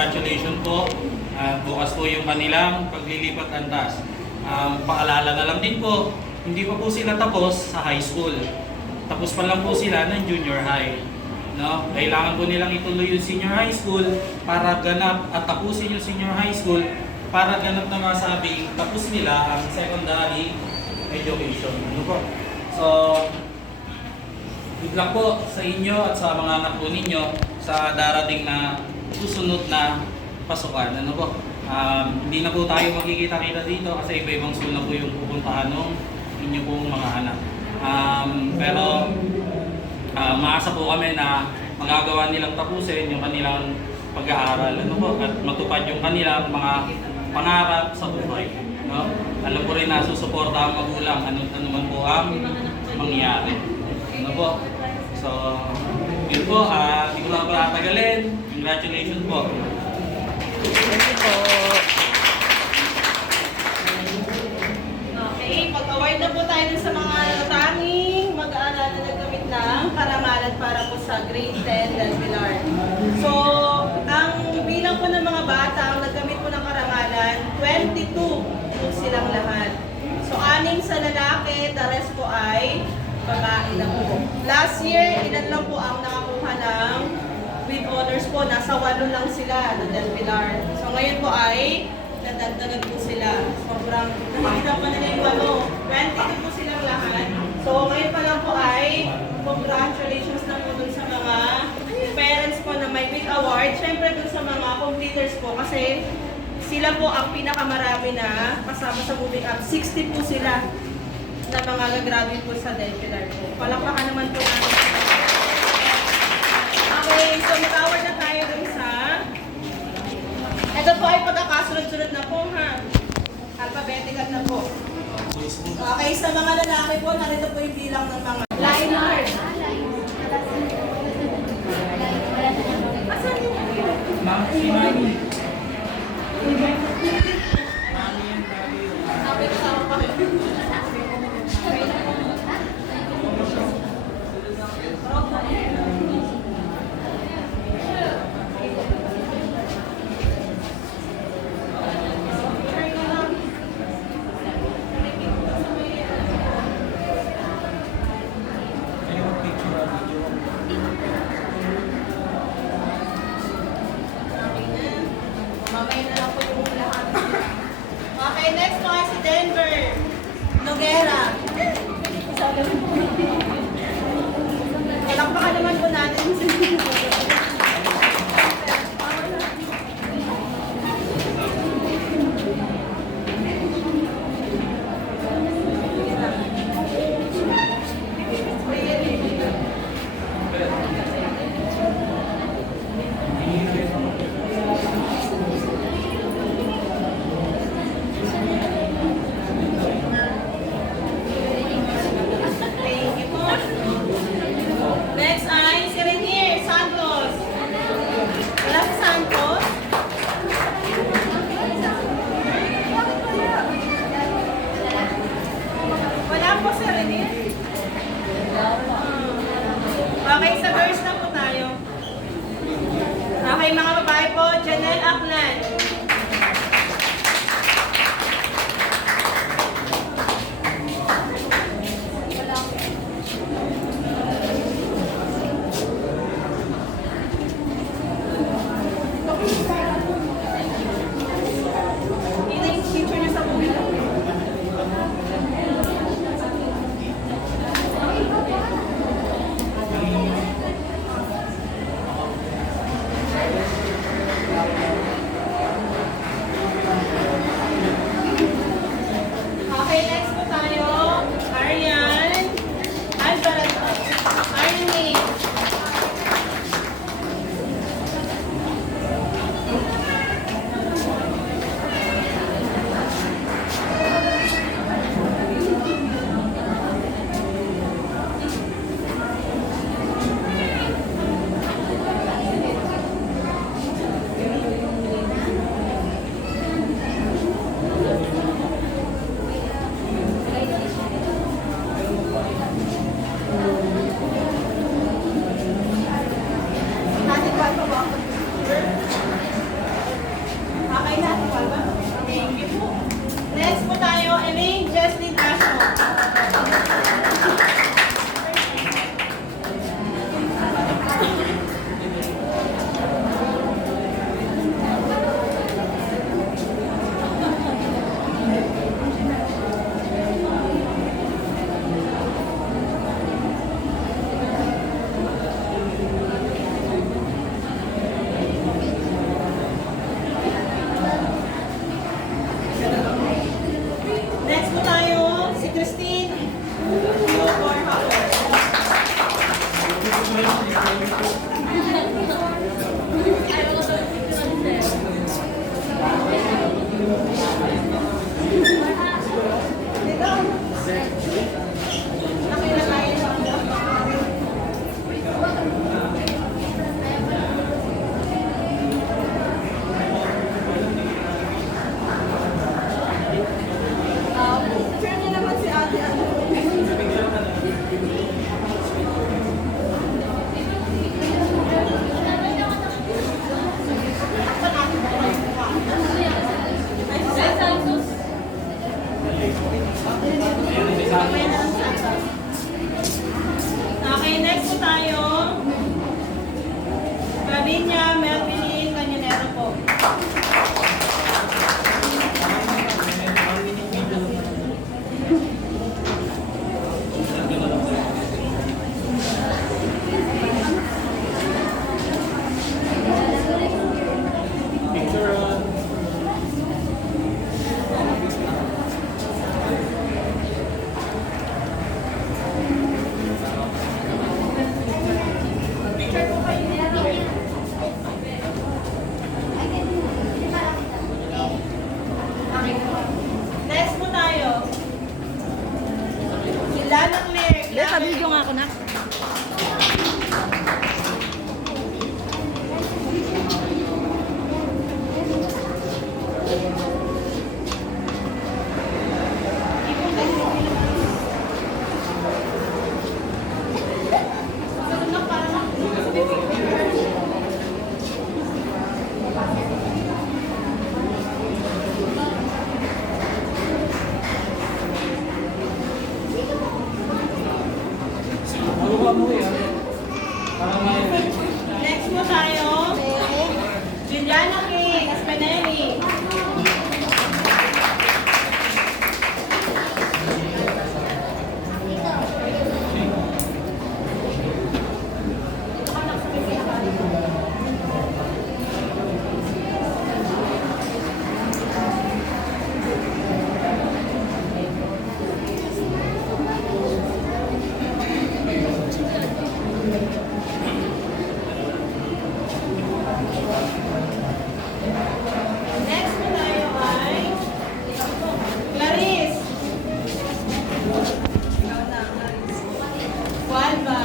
congratulations po. Bukas po yung kanilang paglilipat antas. Paalala na lang din po, hindi pa po sila tapos sa high school. Tapos pa lang po sila ng junior high. No? Kailangan po nilang ituloy yung senior high school para ganap at tapusin yung senior high school para ganap na masabing tapos nila ang secondary education. Ano po? So, good luck po sa inyo at sa mga anak po ninyo sa darating na susunod na pasukan. Ano po? Hindi na po tayo magkikita-kita dito kasi iba-ibang school na po yung pupuntahan ng inyo pong mga anak. Pero maasa po kami na magagawa nilang tapusin yung kanilang pag-aaral, ano po, at matupad yung kanilang mga pangarap sa buhay. No? Alam ko rin na susuporta ang magulang ano man po ang mangyayari. Ano po? So, yun po, hindi ko lang patatagalin. Congratulations po. Thank you po. Okay, pag-award na po tayo sa mga tanging mag-aaral na nagkamit ng karamalan para po sa grade 10 del Pilar. So, ang bilang po ng mga bata ang nagkamit po ng karamalan, 22 po silang lahat. So, 6 sa lalaki, the rest po ay babae lang po. Last year, ilan lang po ang nakakuha ng with honors po, nasa 8 lang sila na del Pilar. So, ngayon po ay nadagdagan po sila. Sobrang nakikita pa nila yung 22 po silang lahat. So, ngayon pa lang po ay congratulations na po dun sa mga parents po na may big award. Siyempre dun sa mga completers po kasi sila po ang pinakamarami na kasama sa moving up. 60 po sila na mga gagraduate po sa del Pilar po. Palakpakan naman po natin. Okay, so mag-award na tayo dun sa ito po ay pagkakasunod-sunod na po ha. Alphabetical na po. Okay, sa mga lalaki po, narito po yung bilang ng mga Lionard. Asan yung Mami. sabi ko sa pa. Mamaya na lang po yung lahat. Okay, next po ay si Denver Noguera. Palakpakan naman po natin. Thank you po. Next ay si Renier Santos. Wala si Santos? Wala po si Renier. Okay, sa girls na po tayo. Okay, mga babae po, Janelle Aklan. Yun yung picture niyo sa movie. Okay, next po tayo. Arian. Alvarez. Arian May. Natin pa ito ba? na. Thank you po. Next po tayo, Elaine Jesslyn Asho. Next po tayo, si Christine Picture niya naman si ate ano. Okay, next po tayo. Lavinia Melvin Cañonero po. Picture po kayo nito. Next po tayo. Si Lana Claire. Hindi, sa video nga ako na. Next po tayo. Juliana King Espenelli. Next po tayo ay Clarice. Ikaw na, Clarice. Juanba.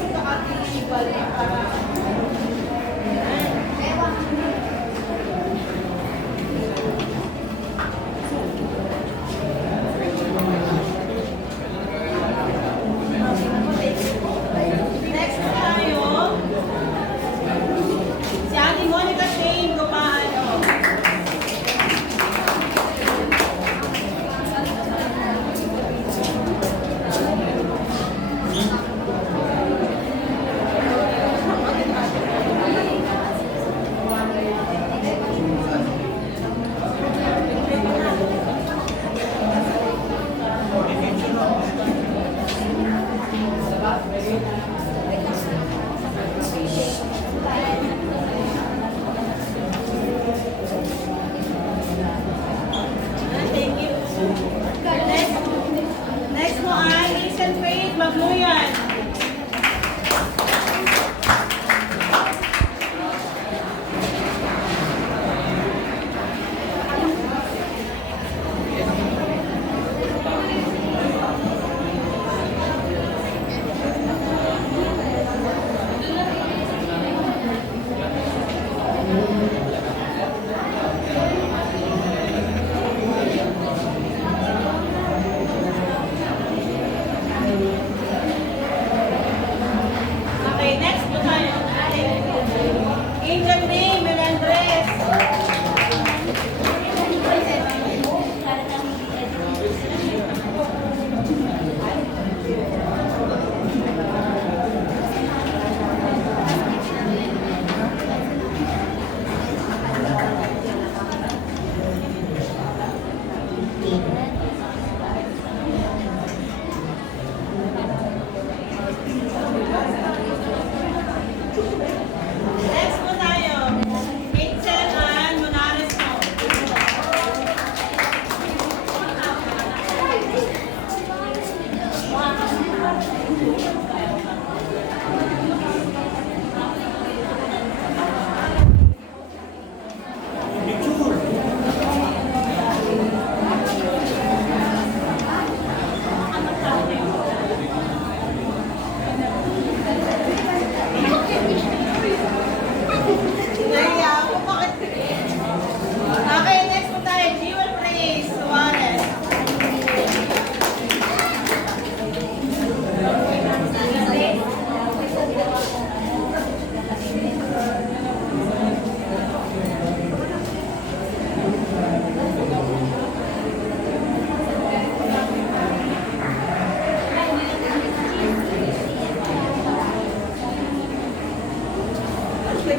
Ito ating ibalik para next tayo. Si Ate Monica Shane Gopalo.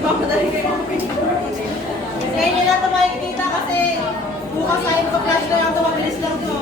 nagmamadali kayo ng picture. Kaya nyo na ito makikita kasi bukas ay ito flash na lang ito, mabilis lang ito.